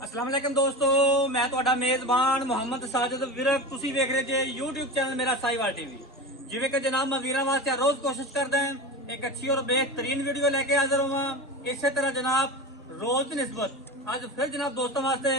अस्सलामुअलैकुम दोस्तों, मैं ਤੁਹਾਡਾ ਮੇਜ਼ਬਾਨ ਮੁਹੰਮਦ ਸਾਜਦ ਵਿਰਕ। ਤੁਸੀਂ ਵੇਖ ਰਹੇ ਜੇ YouTube ਚੈਨਲ ਮੇਰਾ ਸਾਈਵਾਲ ਟੀਵੀ। ਜਿਵੇਂ ਕਿ ਜਨਾਬ ਮੈਂ ਵੀਰਾਂ ਵਾਸਤੇ ਰੋਜ਼ ਕੋਸ਼ਿਸ਼ ਕਰਦਾ ਹਾਂ ਇੱਕ ਅੱਛੀ ਔਰ ਬਿਹਤਰੀਨ ਵੀਡੀਓ ਲੈ ਕੇ ਹਾਜ਼ਰ ਹੋਵਾਂ। ਇਸੇ ਤਰ੍ਹਾਂ ਜਨਾਬ ਰੋਜ਼ ਦੀ ਨਿਸਬਤ ਅੱਜ ਫਿਰ ਜਨਾਬ ਦੋਸਤਾਂ ਵਾਸਤੇ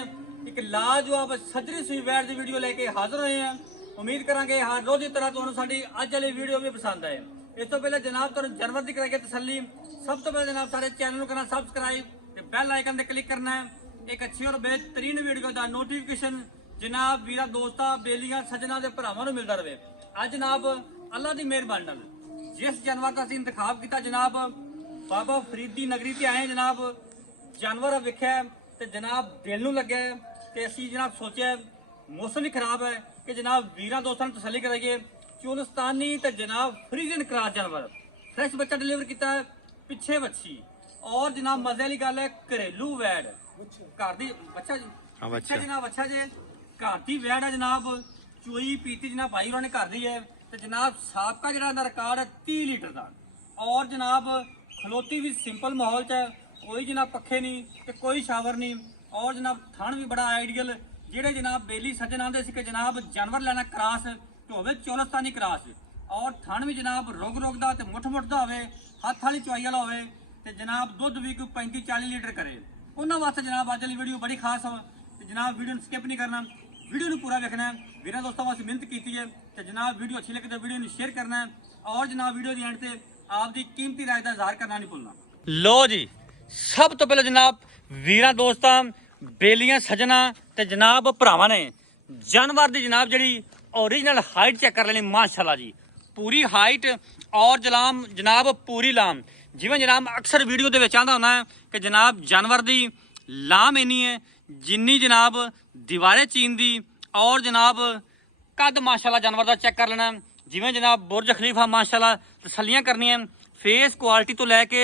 ਇੱਕ ਲਾਜਵਾਬ ਸੱਜਰੀ ਸੂਈ ਵੈੜ ਦੀ ਵੀਡੀਓ ਲੈ ਕੇ ਹਾਜ਼ਰ ਹੋਏ ਹਾਂ। ਉਮੀਦ ਕਰਾਂਗੇ ਹਰ ਰੋਜ਼ ਦੀ ਤਰ੍ਹਾਂ ਤੁਹਾਨੂੰ ਸਾਡੀ ਅੱਜ ਵਾਲੀ ਵੀਡੀਓ ਵੀ ਪਸੰਦ ਆਏ। ਇਸ ਤੋਂ ਪਹਿਲਾਂ ਜਨਾਬ ਤੁਹਾਨੂੰ ਜਾਨਵਰ ਦੀ ਕਰਾਂਗੇ ਤਸੱਲੀ। ਸਭ ਤੋਂ ਪਹਿਲਾਂ ਜਨਾਬ ਸਾਡੇ ਚੈਨਲ ਨੂੰ ਕਰਨਾ ਸਬਸਕ੍ਰਾइब ਤੇ ਬੈਲ ਆਈਕਨ ਤੇ ਕਲਿੱਕ करना है। एक अच्छी और बेहतरीन वीडियो का नोटिफिकेशन जनाब वीरा दोस्तां बेलियां सजना दे भरावां नूं मिलदा रहे। अज जनाब अल्लाह दी मेहरबानी नाल जिस जानवर का असीं इंतखाब किया जनाब बाबा फरीद दी नगरी ते आए जनाब। जानवर वेख्या ते जनाब दिल नूं लग्या ते असीं जनाब सोचिया मौसम भी खराब है कि जनाब वीरां दोस्तां नूं तसल्ली कराइए। चोलस्तानी ते जनाब फ्रीजन क्रॉस जानवर फ्रैश बच्चा डिलीवर किया पिछे बच्ची और जनाब मजे वाली गल है घरेलू वैड़ घर दी बच्चा जी बच्चा जनाब अच्छा जे घर दी वैड़ है जनाब। चोई पीती जनाब भाई उन्होंने घर दी है तो जनाब साबका जरा रिकॉर्ड है 30 लीटर का और जनाब खलोती भी सिंपल माहौल च है। कोई जनाब पखे नहीं तो कोई शावर नहीं और जनाब थण भी बड़ा आइडियल जेडे जनाब बेली सज्जन आते सी कि जनाब जानवर लेना क्रॉस तो होवे चोलस्तानी क्रॉस और थण भी जनाब रुग रुग दा ते मुठ मुठ दा होवे हत्थ वाली चवाई वाला होवे ते जनाब दुध भी कोई 35-40 लीटर करे। उन्होंने वास्ते जनाब अज वाली वीडियो बड़ी खास है तो जनाब वीडियो स्किप नहीं करना, वीडियो पूरा देखना है। वीर दोस्तों वास्ते मेहनत की है तो जनाब वीडियो अच्छी लगे तो वीडियो शेयर करना है और जनाब वीडियो की एंड से आपकी कीमती राय का इजहार करना नहीं भूलना। लो जी सब तो पहले जनाब वीर दोस्तों बेलियां सजना ते जनाब भरावां ने जानवर की जनाब जी ओरिजिनल हाइट चेक कर लेनी माशाल्लाह जी पूरी हाइट और जलाम जनाब पूरी लाम जिवें जनाब अक्सर वीडियो के आंदा होना है कि जनाब जानवर की लाम इन्नी है जिन्नी जनाब दीवारे चीन दी और जनाब कद माशाल्लाह जानवर का चेक कर लेना। जिवें जनाब बुर्ज खलीफा माशाल्लाह तसल्लियां करनी है फेस क्वालिटी तो लैके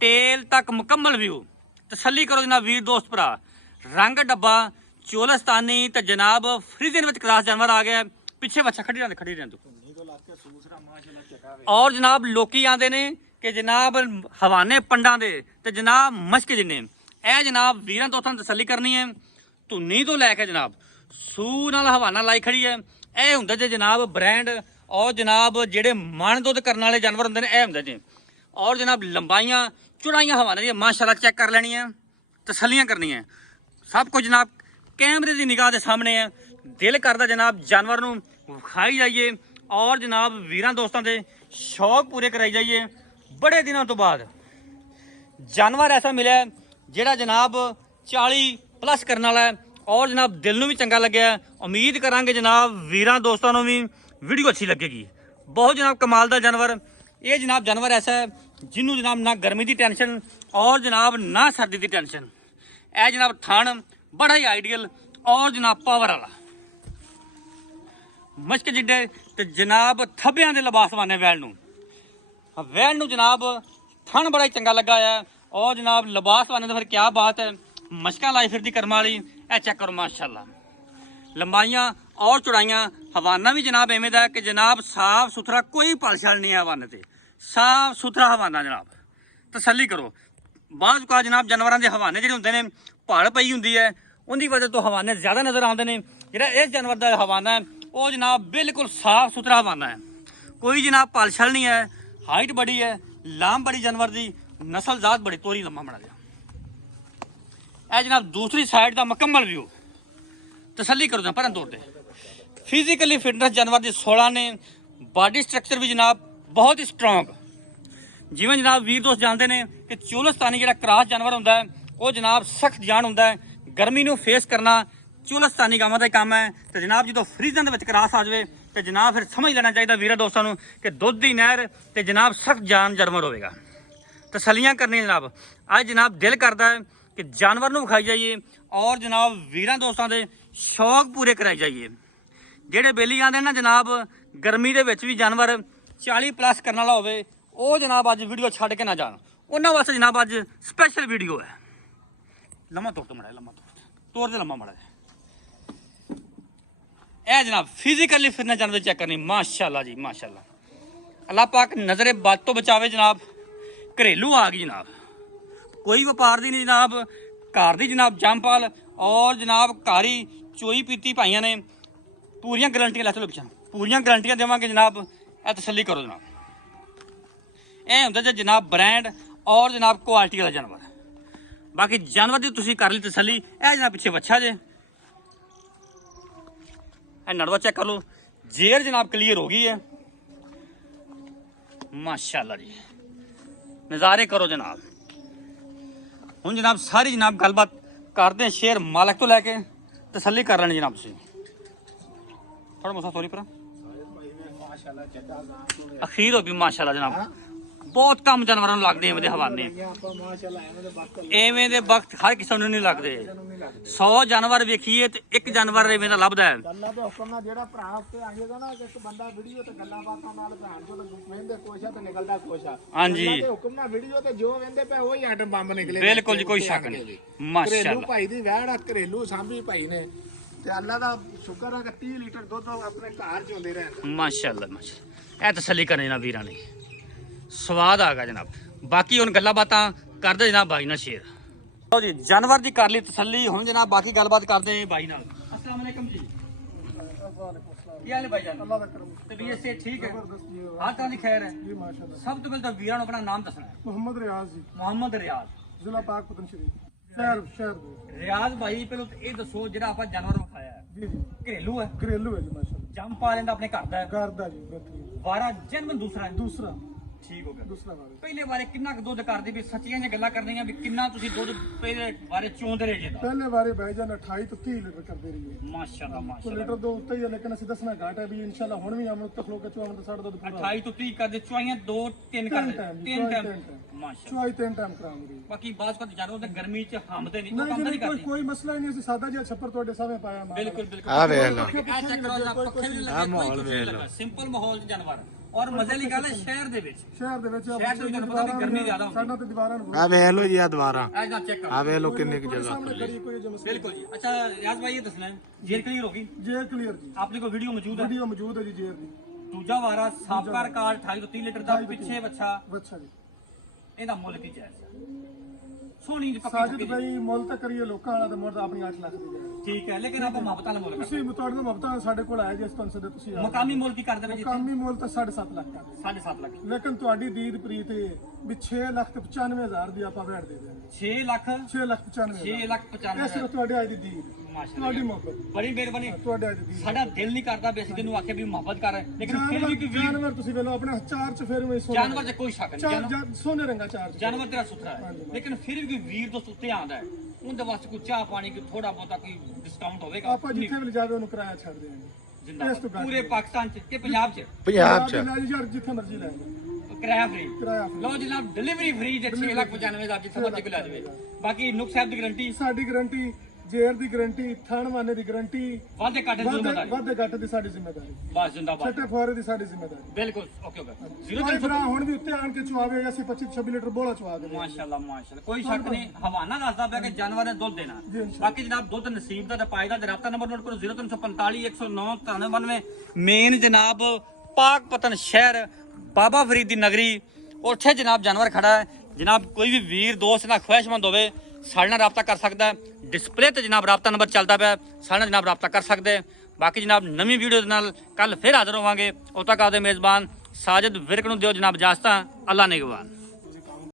टेल तक मुकम्मल व्यू तसल्ली करो जनाब वीर दोस्त भरा। रंग डब्बा चोलस्तानी तो जनाब फ्रीजन विच क्रॉस जानवर आ गया पिछे बच्चा खड़ी रहने तो और जनाब लोकी आते ने कि जनाब हवाने पंडा दे ते जनाब मश्क जिन्ने ए जनाब वीरां दोस्तां तसल्ली करनी है धुन्नी तो लैके जनाब सू नाल हवाना लाई खड़ी है। ए हुंदे जे जनाब ब्रांड और जनाब जेडे मन दुध करने वाले जानवर हुंदे ने ए हुंदे जे और जनाब लंबाइयां चौड़ाइयां हवाने दी माशाल्लाह चेक कर लेनी है तसल्लियां करनी है। सब कुछ जनाब कैमरे की निगाह के सामने है। दिल करदा जनाब जानवर नूं विखाई जाइए और जनाब वीरां दोस्तों के शौक पूरे कराई जाइए। बड़े दिनों तो बाद जानवर ऐसा मिला जेड़ा जनाब 40+ करने वाला है और जनाब दिल नूं भी चंगा लग्या। उम्मीद करांगे जनाब वीरां दोस्तों नूं भी वीडियो अच्छी लगेगी। बहुत जनाब कमाल दा जानवर ये जनाब जानवर ऐसा है जिन्हों जनाब ना गर्मी की टेंशन और जनाब ना सर्दी की टेंशन। ए जनाब थण बड़ा ही आइडियल और जनाब पावर वाला मश्क जिड्डे ते जनाब थब्बियां दे लिबास वाने वैल नूं जनाब थण बड़ा ही चंगा लगा है और जनाब लिबास वाने तो फिर क्या बात है। मशकां लाई फिरदी कर्म वाली ए चेक करो माशाल्लाह लंबाइयां और चौड़ाइयां हवाना भी जनाब इवें दा कि जनाब साफ सुथरा कोई पलछल नहीं है हवाने ते साफ सुथरा हवाना जनाब तसल्ली करो। बाज़ का जनाब जानवरों के हवाने जिहड़े हुंदे ने पहाड़ पई हुंदी है उनकी वजह तो हवाने ज़्यादा नज़र आते हैं। जिहड़ा इस जानवर का हवाना है वो जनाब बिल्कुल साफ सुथरा हवाना है कोई जनाब पलछल नहीं है। हाइट बड़ी है लाम बड़ी जानवर की नस्ल जात बड़ी तोरी लम्मा बना लिया। यह जनाब दूसरी साइड का मुकम्मल व्यू तसल्ली करो पर तौर पर फिजिकली फिटनेस जानवर की 16 ने बॉडी स्ट्रक्चर भी जनाब बहुत ही स्ट्रोंग जिवें जनाब वीर दोस्त जानते हैं कि चोलस्तानी जो क्रॉस जानवर होंदा है वो जनाब सख्त जान होंदा है। गर्मी नूं फेस करना चोलस्तानी गावां दा काम है तो जनाब जो फ्रीजन दे विच क्रॉस आ जाए तो जनाब फिर समझ लेना चाहिए वीर दोस्तों नूं कि दुध दी नहर ते जनाब सख्त जान जानवर होगा। तसल्लियां करनी जनाब अज जनाब दिल करता है कि जानवर नूं विखाई जाइए और जनाब वीरां दोस्तों के शौक पूरे कराई जाइए। जेडे बेली आते ना जनाब गर्मी के विच भी जानवर 40+ करने वाला होवे वो जनाब अज वीडियो छड्ड के ना जान उन्होंने वास्ते जनाब अज स्पैशल वीडियो है। लम्मा तोड़ तो मड़ा लम्मा तोड़ दे लम्मा मड़ा ए जनाब फिजिकली फिटनेस जानवर चेक करनी माशाल्लाह जी माशाल्लाह ਅੱਲਾਹ ਪਾਕ ਨਜ਼ਰੇ ਬਦ ਤੋਂ ਬਚਾਵੇ ਜਨਾਬ। ਘਰੇਲੂ ਆ ਗਈ ਜਨਾਬ, ਕੋਈ ਵਪਾਰ ਦੀ ਨਹੀਂ ਜਨਾਬ, ਘਰ ਦੀ ਜਨਾਬ ਜੰਪਾਲ ਔਰ ਜਨਾਬ ਘਾਰੀ ਚੋਈ ਪੀਤੀ ਭਾਈਆਂ ਨੇ। ਪੂਰੀਆਂ ਗਰੰਟੀਆਂ ਲੈ ਚਲੋ ਪਿੱਛਾ, ਪੂਰੀਆਂ ਗਰੰਟੀਆਂ ਦੇਵਾਂਗੇ ਜਨਾਬ। ਇਹ ਤਸੱਲੀ ਕਰੋ ਜਨਾਬ। ਇਹ ਹੁੰਦਾ ਜੇ ਜਨਾਬ ਬ੍ਰਾਂਡ ਔਰ ਜਨਾਬ ਕੁਆਲਿਟੀ ਵਾਲਾ ਜਾਨਵਰ। ਬਾਕੀ ਜਾਨਵਰ ਦੀ ਤੁਸੀਂ ਕਰ ਲਈ ਤਸੱਲੀ। ਇਹ ਜਨਾਬ ਪਿੱਛੇ ਬੱਚਾ ਜੇ, ਇਹ ਨੜਵਾ ਚੈੱਕ ਕਰ ਲਓ। ਜੇਰ ਜਨਾਬ ਕਲੀਅਰ ਹੋ ਗਈ ਹੈ ਮਾਸ਼ਾਅੱਲਾ ਜੀ। ਨਜ਼ਾਰੇ ਕਰੋ ਜਨਾਬ। ਹੁਣ ਜਨਾਬ ਸਾਰੀ ਜਨਾਬ ਗੱਲਬਾਤ ਕਰਦੇ ਹਾਂ ਸ਼ੇਰ ਮਾਲਕ ਤੋਂ ਲੈ ਕੇ, ਤਸੱਲੀ ਕਰ ਲੈਣੀ ਜਨਾਬ ਤੁਸੀਂ। ਥੋੜਾ ਮੋਸਾ ਸੋਰੀ ਪਰ ਅਖੀਰ ਹੋ ਗਈ ਮਾਸ਼ਾਅੱਲਾ ਜਨਾਬ। ਬਹੁਤ ਕਮ ਜਾਨਵਰਾਂ ਨੂੰ ਲੱਗਦੇ ਐਵੇਂ ਦੇ ਹਵਾਨੇ, ਐਵੇਂ ਦੇ ਵਕਤ ਹਰ ਕਿਸੇ ਨੂੰ ਨਹੀਂ ਲੱਗਦੇ। 100 ਜਾਨਵਰ ਵੇਖੀਏ ਤੇ ਇੱਕ ਜਾਨਵਰ ਐਵੇਂ ਦਾ ਲੱਭਦਾ ਹੈ। ਗੱਲਾਂ ਦੇ ਹੁਕਮ ਨਾਲ ਜਿਹੜਾ ਭਰਾ ਉੱਤੇ ਆਏਗਾ ਨਾ, ਇੱਕ ਬੰਦਾ ਵੀਡੀਓ ਤੇ ਗੱਲਾਂ ਬਾਤਾਂ ਨਾਲ ਭੈਣ ਚੋਂ ਵੇਂਦੇ ਕੋਸ਼ਾ ਤੇ ਨਿਕਲਦਾ ਕੋਸ਼ਾ। ਹਾਂਜੀ ਗੱਲਾਂ ਦੇ ਹੁਕਮ ਨਾਲ ਵੀਡੀਓ ਤੇ ਜੋ ਵੇਂਦੇ ਪਏ ਉਹੀ ਆਟਮ ਬੰਬ ਨਿਕਲੇ। ਬਿਲਕੁਲ ਜੀ, ਕੋਈ ਸ਼ੱਕ ਨਹੀਂ ਮਾਸ਼ਾਅੱਲਾ। ਘਰੇਲੂ ਭਾਈ ਦੀ ਵਹਿੜ ਆ, ਘਰੇਲੂ ਸਾਂਭੀ ਭਾਈ ਨੇ, ਤੇ ਅੱਲਾ ਦਾ ਸ਼ੁਕਰ ਹੈ ਕਿ 30 ਲੀਟਰ ਦੁੱਧ ਆਪਣੇ ਘਰ ਚ ਹੁੰਦੇ ਰਹਿੰਦੇ ਮਾਸ਼ਾਅੱਲਾ ਮਾਸ਼ਾਅੱਲਾ। ਇਹ ਤਸੱਲੀ ਕਰਨੀ ਨਾ ਵੀਰਾਂ ਨੇ, ਸਵਾਦ ਆ ਗਿਆ ਜਨਾਬ। ਬਾਕੀ ਹੁਣ ਗੱਲਾਂ ਬਾਤਾਂ ਕਰਦੇ ਜਨਾਬ ਬਾਈ ਨਾਲ ਸ਼ੇਰ। ਲਓ ਜੀ ਜਾਨਵਰ ਦੀ ਕਰ ਲਈ ਤਸੱਲੀ। ਹੁਣ ਜਨਾਬ ਬਾਕੀ ਗੱਲਬਾਤ ਕਰਦੇ ਬਾਈ ਨਾਲ। अस्सलाम वालेकुम जी, ਕੀ ਹਾਲ ਹੈ ਭਾਈ ਜਾਨ? ਅੱਲਾ ਦਾ ਕਰਮ ਤਬੀਅਤ ਸੇ ਠੀਕ ਹੈ? ਜ਼ਬਰਦਸਤ ਜੀ ਹਰ ਤਰ੍ਹਾਂ ਦੀ ਖੈਰ ਹੈ ਜੀ ਮਾਸ਼ਾਅੱਲਾ। ਸਭ ਤੋਂ ਪਹਿਲਾਂ ਤਾਂ ਵੀਰਾਂ ਨੂੰ ਆਪਣਾ ਨਾਮ ਦੱਸਣਾ ਹੈ। ਮੁਹੰਮਦ ਰਿਆਜ਼ ਜੀ, ਮੁਹੰਮਦ ਰਿਆਜ਼। ਜ਼ਿਲ੍ਹਾ ਪਾਕਪਤਨ ਸ਼ਰੀਫ, ਸ਼ਹਿਰ ਦੇ। ਰਿਆਜ਼ ਭਾਈ ਪਹਿਲਾਂ ਤਾਂ ਇਹ ਦੱਸੋ ਜਿਹੜਾ ਆਪਾਂ ਜਾਨਵਰ ਵਿਖਾਇਆ ਹੈ ਜੀ ਜੀ ਘਰੇਲੂ ਹੈ? ਘਰੇਲੂ ਹੈ ਜੀ ਮਾਸ਼ਾਅੱਲਾ। ਜੰਮ ਪਾ ਲੈਂਦਾ ਆਪਣੇ ਘਰ ਦਾ ਹੈ? ਘਰ ਦਾ ਜੀ ਬਿਹਤਰੀਨ। ਵਾਰਾ ਜਨਮ ਦੂਸਰਾ ਹੈ? ਦੂਸਰਾ ਠੀਕ ਹੋ ਗਿਆ। ਦੂਸਰਾ ਵਾਲਾ ਪਹਿਲੇ ਬਾਰੇ ਕਿੰਨਾ ਕੁ ਦੁੱਧ ਕਰਦੇ ਵੀ ਸੱਚੀਆਂ ਜਿਹੀਆਂ ਗੱਲਾਂ ਕਰਨੀਆਂ ਵੀ ਕਿੰਨਾ ਤੁਸੀਂ ਦੁੱਧ ਪਹਿਲੇ ਬਾਰੇ ਚੋਂਦੇ ਰਹੇ ਜੇ ਤਾਂ? ਪਹਿਲੇ ਵਾਰੇ ਭਾਈਜਾਨ 28 ਤੋਂ 30 ਲੀਟਰ ਕਰਦੇ ਰਹੀਏ। ਮਾਸ਼ਾਅੱਲਾ तो ਮਾਸ਼ਾਅੱਲਾ। लीटर दो उत्ते ही है, लेकिन ਅਸੀਂ ਦੱਸਣਾ ਘਾਟ ਹੈ ਵੀ ਇਨਸ਼ਾਅੱਲਾ ਹੁਣ ਵੀ ਅਮਨ ਤੱਕ ਲੋਕ ਚੋਂ ਅਮਨ ਸਾਡਾ ਦੁੱਧ ਪੂਰਾ 28 ਤੋਂ 30 ਕਰਦੇ, ਚੁਆਈਆਂ 2-3 ਕਰਦੇ, time, 3 time, ਟਾਈਮ ਮਾਸ਼ਾਅੱਲਾ। ਚੁਆਈ 3 ਟਾਈਮ ਕਰਾਂਗੇ। ਬਾਕੀ ਬਾਸ ਕੋ ਜਾਨਵਰ ਤੇ ਗਰਮੀ ਚ ਹਮਦੇ ਨਹੀਂ, ਉਹ ਨਹੀਂ ਕੰਮ ਤਾਂ ਜੀ ਨਹੀਂ ਕੋਈ ਕਰਦੀ। ਕੋਈ ਮਸਲਾ ਹੀ ਨਹੀਂ, ਅਸੀਂ ਸਾਦਾ ਜਿਹਾ ਛੱਪਰ ਤੁਹਾਡੇ ਸਾਹਮਣੇ ਪਾਇਆ ਮਾਲ। ਬਿਲਕੁਲ ਬਿਲਕੁਲ। ਆ ਵੇਖ ਲਓ, ਇਹ ਚੈੱਕ ਕਰੋ ਜਨਾਬ, ਪੱਖੇ ਵੀ ਲੱਗੇ, ਮਾਹੌਲ ਵੇਖ ਲਓ, ਸਿੰਪਲ ਮਾਹੌਲ ਚ ਜਾਨਵਰ। ਔਰ ਮਜ਼ੇ ਦੀ ਗੱਲ ਹੈ ਸ਼ਹਿਰ ਦੇ ਵਿੱਚ, ਸ਼ਹਿਰ ਦੇ ਵਿੱਚ ਸ਼ਹਿਰ ਦੇ ਵਿੱਚ ਤੁਹਾਨੂੰ ਪਤਾ ਵੀ ਗਰਮੀ ਜ਼ਿਆਦਾ ਹੁੰਦੀ। ਸਾਡਾ ਤੇ ਦੀਵਾਰਾਂ ਨੂੰ ਆ ਵੇਖ ਲਓ ਜੀ, ਆ ਦੁਬਾਰਾ ਇਹ ਜਨਾਬ ਚੈੱਕ ਆ ਕਰੋ। ਵੇਖ ਲਓ ਕਿੰਨੀ ਕੁ ਤੁਹਾਡੇ ਜਗ੍ਹਾ ਸਾਹਮਣੇ ਖੁੱਲੀ। ਕਰੀ ਕੋਈ ਜੋ ਮਸਲਾ। ਬਿਲकुल जी। अच्छा रियाज भाई ये दसना है, जेर क्लियर होगी? ਜੇ ਕਲੀਅਰ ਜੀ, आपने को वीडियो मौजूद है? ਵੀਡੀਓ ਮੌਜੂਦ ਹੈ ਜੀ ਜੇਰ ਦੀ। दूजा वारा साबका रिकॉर्ड 28 ਤੋਂ 30 ਲੀਟਰ ਦਾ ਪਿੱਛੇ ਬੱਚਾ। ਅੱਛਾ ਜੀ। ਇਹਦਾ ਮੁੱਲ ਕੀ ਜਾਇਜ਼? ਸੋਹਣੀ ਜੀ ਪੱਕੀ ਸਾਜਿਦ ਛੱਪੀ ਭਾਈ ਮੁੱਲ ਤਾਂ ਕਰੀਏ ਲੋਕਾਂ ਵਾਲਾ, ਤੇ ਮੁੱਲ ਤਾਂ ਆਪਣੀ 8 ਲੱਖ ਦੀ ਜਾਏ। ਠੀਕ ਹੈ, ਲੇਕਿਨ ਆਪਾਂ ਮੁਹੱਬਤਾਂ ਨਾਲ ਮੁੱਲ ਕਰਦੇ। ਤੁਸੀਂ ਤੁਹਾਡੇ ਤੋਂ ਮਬਤਾ ਸਾਡੇ ਕੋਲ ਆਇਆ ਜਿਸ ਤੋਂ ਸਦੇ ਤੁਸੀਂ ਆਏ। ਮਕਾਮੀ ਮੁੱਲ ਕੀ ਕਰਦੇ ਵੇ ਜੀ? ਮੁਕਾਮੀ ਮੁੱਲ ਤਾਂ 7.5 ਲੱਖ ਦਾ। 7.5 ਲੱਖ। ਲੇਕਿਨ ਤੁਹਾਡੀ ਦੀਦ ਪ੍ਰੀਤ ਵੀ 6 ਲੱਖ ਤੇ 95,000 ਦੀ ਆਪਾਂ ਵੈਟ ਦੇ ਦਿਆਂਗੇ। 6 ਲੱਖ 6 ਲੱਖ 95,000 6 ਲੱਖ ਇਹ 95 ਸਿਰਫ ਤੁਹਾਡੇ ਅੱਜ ਦੀ ਦੀਦ, ਮਾਸ਼ਾਅੱਲਾ ਤੁਹਾਡੀ ਮੁਹੱਬਤ, ਬੜੀ ਮਿਹਰਬਾਨੀ। ਤੁਹਾਡੇ ਅੱਜ ਦੀ ਦੀਦ। ਸਾਡਾ ਦਿਲ ਨਹੀਂ ਕਰਦਾ ਵੀ ਅਸੀਂ ਤੈਨੂੰ ਆਖਿਆ ਵੀ ਮੁਹੱਬਤ ਕਰ, ਲੇਕਿਨ ਫਿਰ ਵੀ ਕੋਈ ਵੀਰ ਜਾਨਵਰ ਤੁਸੀਂ ਵੇਲੋ ਆਪਣੇ ਚਾਰ ਚ ਫਿਰ ਵੀ ਸੋਨੇ ਜਾਨਵਰ 'ਚ ਕੋਈ ਸ਼ੱਕ ਨਹੀਂ, ਜਾਨਵਰ ਸੋਨੇ ਰੰਗਾ ਚਾਰ ਚ। ਜਾਨਵਰ ਤੇਰਾ ਸੁਥਰਾ ਹੈ, ਲੇਕਿਨ ਫਿਰ ਵੀ ਕੋਈ ਵੀਰ ਤੋਂ ਉੱਤੇ ਆਂਦਾ ਹੈ, ਉਹਦੇ ਵਾਸਤੇ ਕੋਈ ਚਾਹ ਪਾਣੀ ਕੋਈ ਥੋੜਾ ਬਹੁਤਾ ਕੋਈ ਡਿਸਕਾਊਂਟ ਹੋਵੇਗਾ? ਆਪਾਂ ਜਿੱਥੇ ਵੀ ਜਾਵੇ ਉਹਨੂੰ ਕਿਰਾਇਆ ਛੱਡ ਦੇਵਾਂਗੇ। ਜਿੰਦਾਬਾਦ। ਪੂਰੇ ਪਾਕਿਸਤਾਨ 'ਚ ਕਿ ਪੰਜਾਬ 'ਚ ਪੰਜਾਬ ਚ ਲੈ ਜੀ ਯਾਰ, ਜਿੱਥੇ ਮਰਜ਼ੀ ਲੈ ਜਾਓ, ਕਿਰਾਇਆ ਫ੍ਰੀ। ਕਿਰਾਇਆ free। ਲਓ ਜਨਾਬ, ਡਿਲੀਵਰੀ ਫ੍ਰੀ ਜੇ 6,95,000 ਜਿੱਥੇ ਮਰਜ਼ੀ ਕੋਈ ਲੈ ਜਾਵੇ। ਬਾਕੀ ਨੁਕ ਸਾਹਿਬ ਦੀ ਗਾਰੰਟੀ, ਸਾਡੀ ਗਾਰੰਟੀ, ਜੇਰ ਦੀ ਗਾਰੰਟੀ, ਥਾਣਵਾਨੇ ਦੀ ਗਾਰੰਟੀ, ਵਾਧੇ ਘਾਟੇ ਦੀ ਜ਼ਿੰਮੇਵਾਰੀ। ਵਾਧੇ ਘੱਟ ਦੀ ਸਾਡੀ ਜ਼ਿੰਮੇਵਾਰੀ, ਬਸ ਜਿੰਦਾਬਾਦ। ਛੱਟੇ ਫੁਆਰੇ ਦੀ ਸਾਡੀ ਜ਼ਿੰਮੇਵਾਰੀ। ਬਿਲਕੁਲ ਓਕੇ ਓਕੇ। ਕੋਈ ਭਰਾ ਹੁਣ ਵੀ ਉੱਤੇ ਆਣ ਕੇ ਚੁਆਵੇ, ਅਸੀਂ 25-26 ਲੀਟਰ ਬੋਲਾ ਚੁਆ ਦੇ। ਮਾਸ਼ਾਅੱਲਾ ਮਾਸ਼ਾਅੱਲਾ, ਕੋਈ ਸ਼ੱਕ ਨਹੀਂ। ਹਵਾਨਾ ਦੱਸਦਾ ਪਿਆ ਕਿ ਜਾਨਵਰ ਨੇ ਦੁੱਧ ਦੇਣਾ। ਜੀ, ਇਨਸ਼ਾਅੱਲਾ। ਬਾਕੀ ਜਨਾਬ ਦੁੱਧ ਨਸੀਬ ਦਾ ਤੇ ਪਾਇਦਾ ਤੇ ਰਾਬਤਾ ਨੰਬਰ ਨੋਟ ਕਰੋ 0345 109 9392। ਮੇਨ ਜਨਾਬ ਪਾਕਪਤਨ ਸ਼ਹਿਰ, ਬਾਬਾ ਫਰੀਦ ਦੀ ਨਗਰੀ, ਉੱਥੇ ਜਨਾਬ ਜਾਨਵਰ ਖੜਾ ਹੈ। ਜਨਾਬ ਕੋਈ ਵੀ ਵੀਰ ਦੋਸਤ ਨਾਲ ਖੁਆਇਸ਼ਮੰਦ ਹੋਵੇ ਸਾਡੇ ਨਾਲ ਰਾਬਤਾ ਕਰ ਸਕਦਾ ਹੈ। ਡਿਸਪਲੇ ਤੇ ਜਨਾਬ ਰਾਬਤਾ ਨੰਬਰ ਚੱਲਦਾ ਪਿਆ, ਸਾਡੇ ਨਾਲ ਜਨਾਬ ਰਾਬਤਾ ਕਰ ਸਕਦੇ। ਬਾਕੀ ਜਨਾਬ ਨਵੀਂ ਵੀਡੀਓ ਦੇ ਨਾਲ ਕੱਲ ਫਿਰ ਹਾਜ਼ਰ ਹੋਵਾਂਗੇ। ਉਦੋਂ ਤੱਕ ਆਪਦੇ ਮੇਜ਼ਬਾਨ ਸਾਜਿਦ ਵਿਰਕ ਨੂੰ ਦਿਓ ਜਨਾਬ ਇਜਾਜ਼ਤਾਂ। ਅੱਲਾ ਨਿਗਹਿਬਾਨ।